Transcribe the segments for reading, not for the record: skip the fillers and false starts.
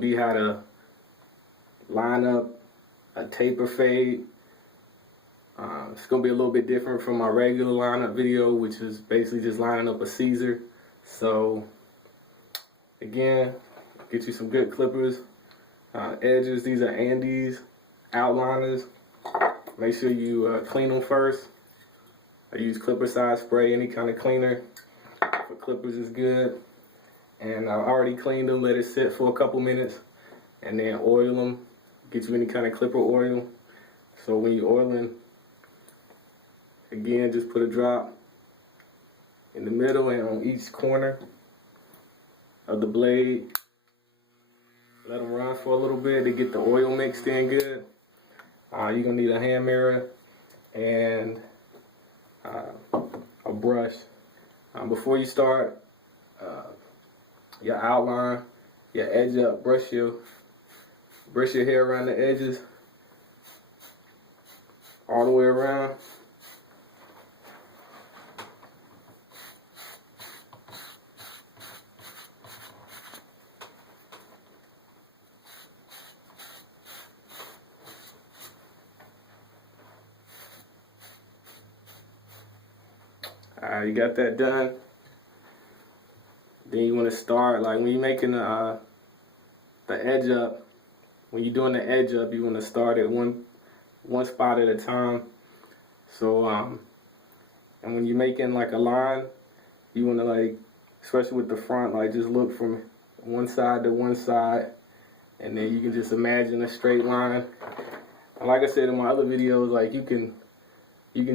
going to be how to line up a taper fade. It's going to be a little bit different from my regular lineup video, which is basically just lining up a Caesar. So again, get you some good clippers, edges. These are Andes outliners. Make sure you clean them first. I use clipper size spray. Any kind of cleaner for clippers is good. And I already cleaned them, let it sit for a couple minutes, and then oil them. Get you any kind of clipper oil. So when you're oiling, again, just put a drop in the middle and on each corner of the blade. Let them run for a little bit to get the oil mixed in good. You're gonna need a hand mirror and a brush. Before you start your outline, your edge up, brush your hair around the edges all the way around. You got that done. Then you want to start, like when you're making the edge up, when you're doing the edge up, you want to start at one spot at a time. So and when you're making like a line, you want to, like, especially with the front, like just look from one side to one side, and then you can just imagine a straight line. And like I said in my other videos, like you can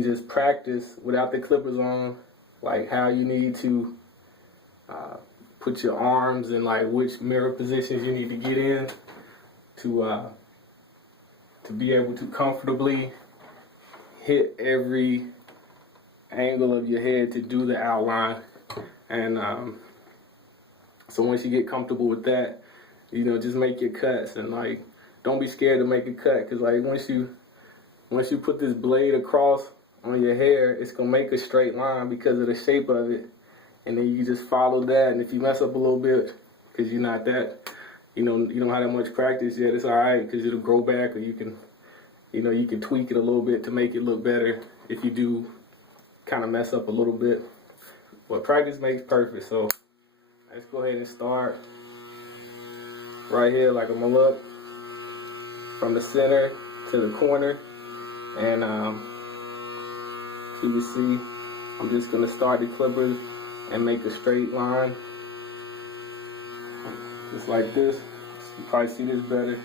just practice without the clippers on, like how you need to put your arms in like which mirror positions you need to get in to be able to comfortably hit every angle of your head to do the outline. And so once you get comfortable with that, you know, just make your cuts, and like don't be scared to make a cut, because like once you put this blade across on your hair, it's gonna make a straight line because of the shape of it, and then you just follow that. And if you mess up a little bit because you're not that, you don't have that much practice yet, it's all right, because it'll grow back, or you can tweak it a little bit to make it look better if you do kind of mess up a little bit. But practice makes perfect. So let's go ahead and start right here. Like I'm gonna look from the center to the corner, and so you see, I'm just gonna start the clippers and make a straight line, just like this. You probably see this better.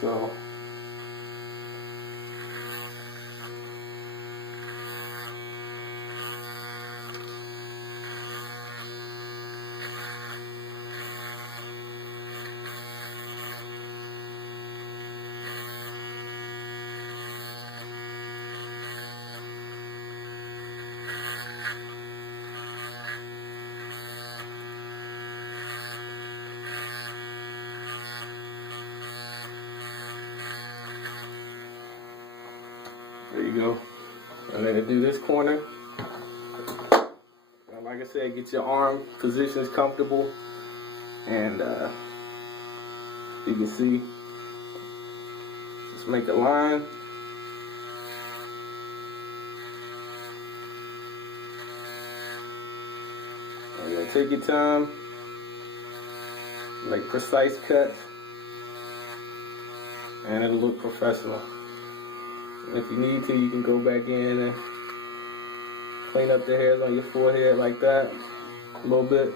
So there you go. And then to do this corner, like I said, get your arm positions comfortable, and you can see, just make a line. And you're gonna take your time, make precise cuts, and it'll look professional. And if you need to, you can go back in and clean up the hairs on your forehead like that a little bit.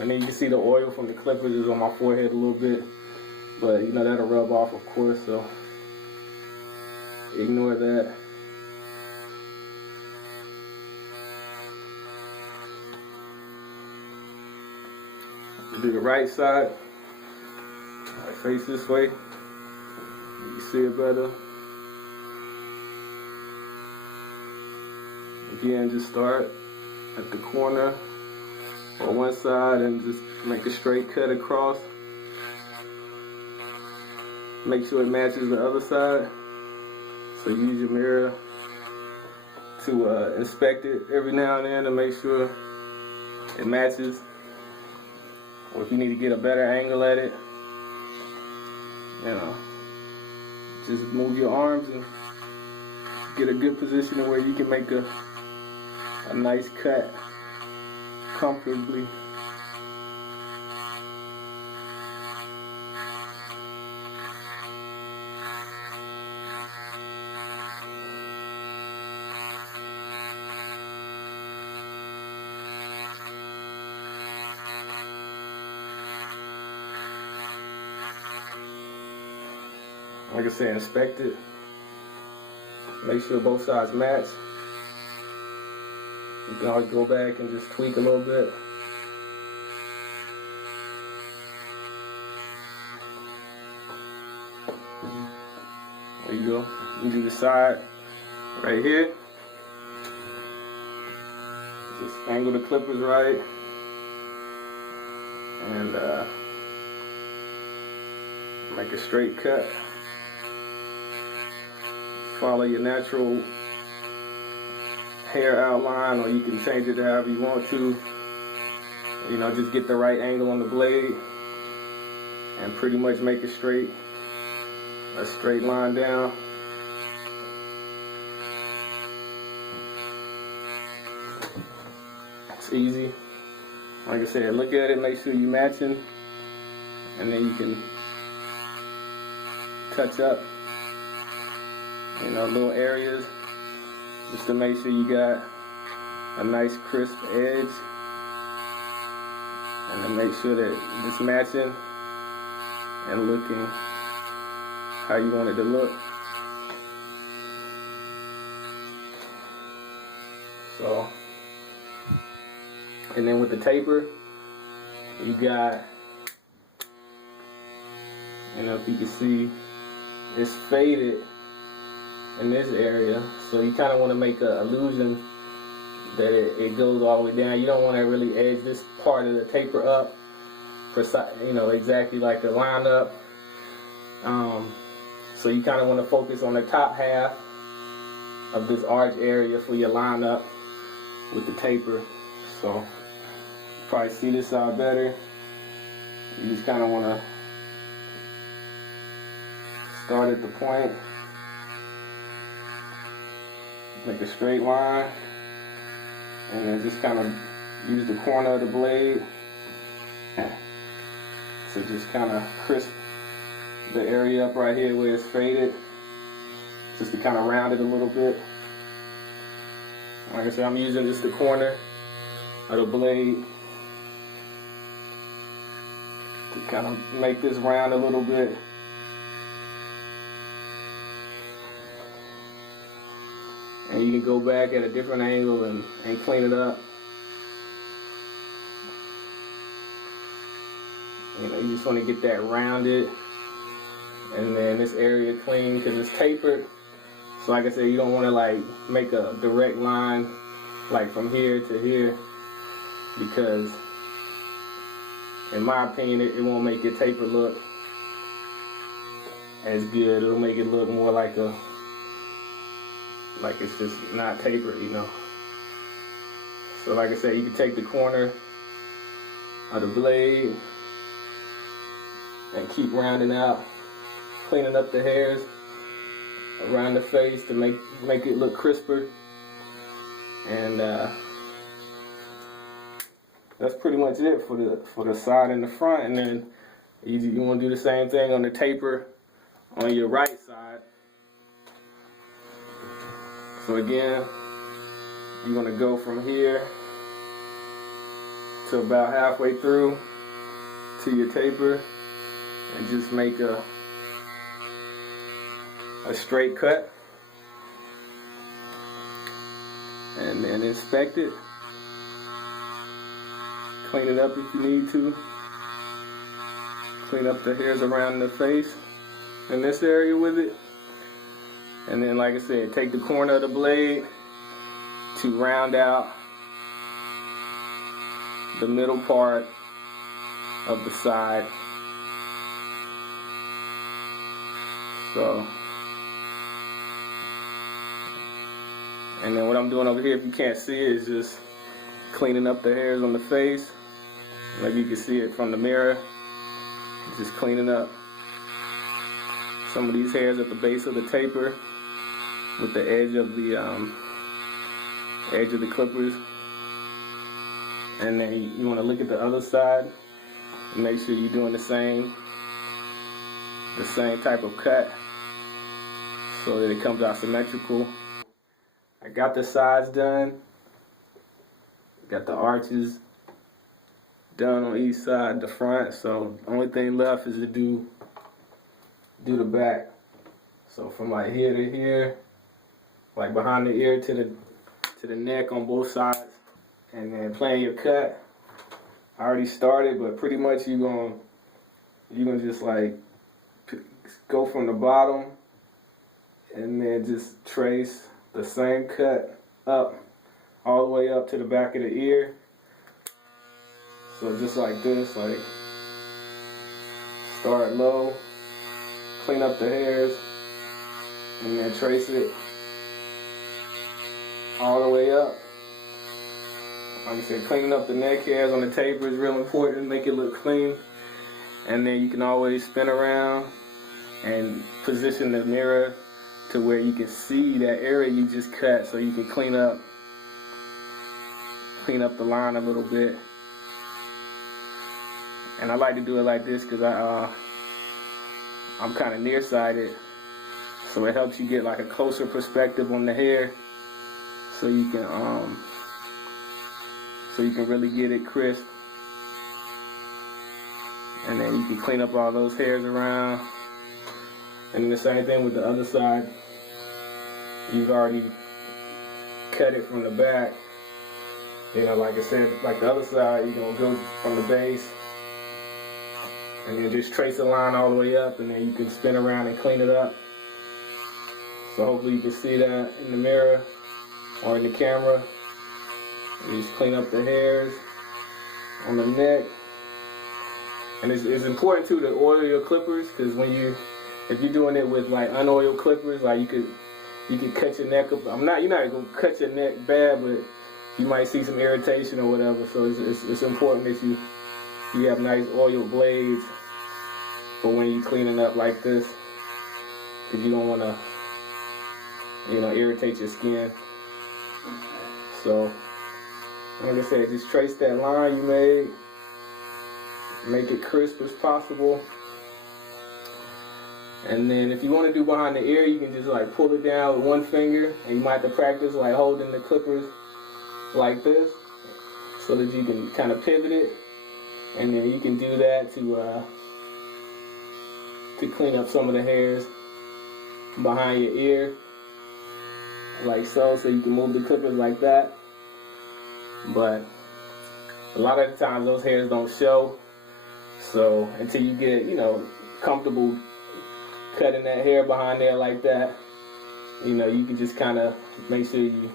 And then you can see the oil from the clippers is on my forehead a little bit, but you know that'll rub off, of course, so ignore that. Do the right side. I face this way. You can see it better. Again, just start at the corner on one side and just make a straight cut across. Make sure it matches the other side. So use your mirror to inspect it every now and then to make sure it matches. or if you need to get a better angle at it, just move your arms and get a good position where you can make a nice cut comfortably. Like I said, inspect it. Make sure both sides match. You can always go back and just tweak a little bit. There you go. You do the side right here. Just angle the clippers right. And make a straight cut. Follow your natural hair outline, or you can change it however you want to. Just get the right angle on the blade and pretty much make a straight line down. It's easy. Like I said, look at it, make sure you're matching, and then you can touch up little areas just to make sure you got a nice crisp edge, and then make sure that it's matching and looking how you want it to look. So, and then with the taper, you got, if you can see, it's faded in this area, so you kind of want to make an illusion that it goes all the way down. You don't want to really edge this part of the taper up, exactly like the line up. So you kind of want to focus on the top half of this arch area for your line up with the taper. So you probably see this side better. You just kind of want to start at the point. Make a straight line, and then just kind of use the corner of the blade to just kind of crisp the area up right here where it's faded, just to kind of round it a little bit. Like I said, I'm using just the corner of the blade to kind of make this round a little bit. And you can go back at a different angle and clean it up. You just want to get that rounded, and then this area clean because it's tapered. So like I said, you don't want to make a direct line from here to here, because in my opinion it won't make your taper look as good. It'll make it look more like it's just not tapered, So like I said, you can take the corner of the blade and keep rounding out, cleaning up the hairs around the face to make it look crisper. And that's pretty much it for the side and the front. And then you want to do the same thing on the taper on your right side. So again, you're going to go from here to about halfway through to your taper and just make a straight cut, and then inspect it, clean it up if you need to, clean up the hairs around the face in this area with it. And then, like I said, take the corner of the blade to round out the middle part of the side. So, and then what I'm doing over here, if you can't see it, is just cleaning up the hairs on the face Maybe you can see it from the mirror. Just cleaning up some of these hairs at the base of the taper with the edge of the clippers. And then you want to look at the other side and make sure you're doing the same type of cut so that it comes out symmetrical. I got the sides done. Got the arches done on each side, the front. So the only thing left is to do the back. So from like here to here, like behind the ear to the neck on both sides, and then playing your cut. I already started, but pretty much you're gonna just like go from the bottom and then just trace the same cut up all the way up to the back of the ear. So just like this, like start low, clean up the hairs, and then trace it all the way up. Like I said, cleaning up the neck hairs on the taper is real important, make it look clean. And then you can always spin around and position the mirror to where you can see that area you just cut, so you can clean up the line a little bit. And I like to do it like this because I'm kind of nearsighted, so it helps you get like a closer perspective on the hair, so you can really get it crisp. And then you can clean up all those hairs around. And then the same thing with the other side. You've already cut it from the back. You know, like I said, like the other side, you're gonna go from the base and then just trace a line all the way up, and then you can spin around and clean it up. So hopefully you can see that in the mirror or in the camera. You just clean up the hairs on the neck. And it's important too to oil your clippers, because if you're doing it with like unoiled clippers, like you could cut your neck up. You're not gonna cut your neck bad, but you might see some irritation or whatever. So it's important that you have nice oiled blades for when you're cleaning up like this, because you don't want to, irritate your skin. So, like I said, just trace that line you made, make it crisp as possible. And then if you want to do behind the ear, you can just like pull it down with one finger, and you might have to practice like holding the clippers like this so that you can kind of pivot it. And then you can do that to clean up some of the hairs behind your ear, like so you can move the clippers like that. But a lot of the times those hairs don't show, so until you get comfortable cutting that hair behind there like that, you can just kind of make sure you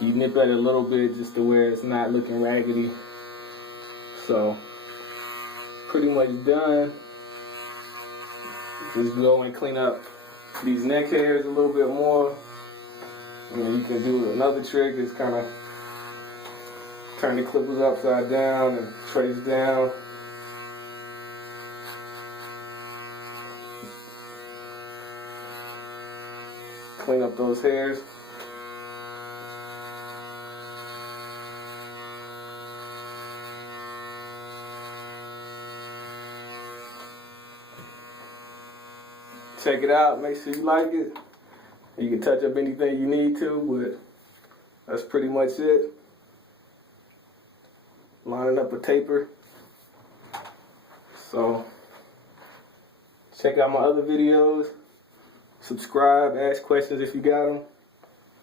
nip at it a little bit just to where it's not looking raggedy. So pretty much done. Just go and clean up these neck hairs a little bit more. And then you can do another trick, is kind of turn the clippers upside down and trace down. Clean up those hairs. Check it out, make sure you like it. You can touch up anything you need to, but that's pretty much it. Lining up a taper. So check out my other videos. Subscribe, ask questions if you got them.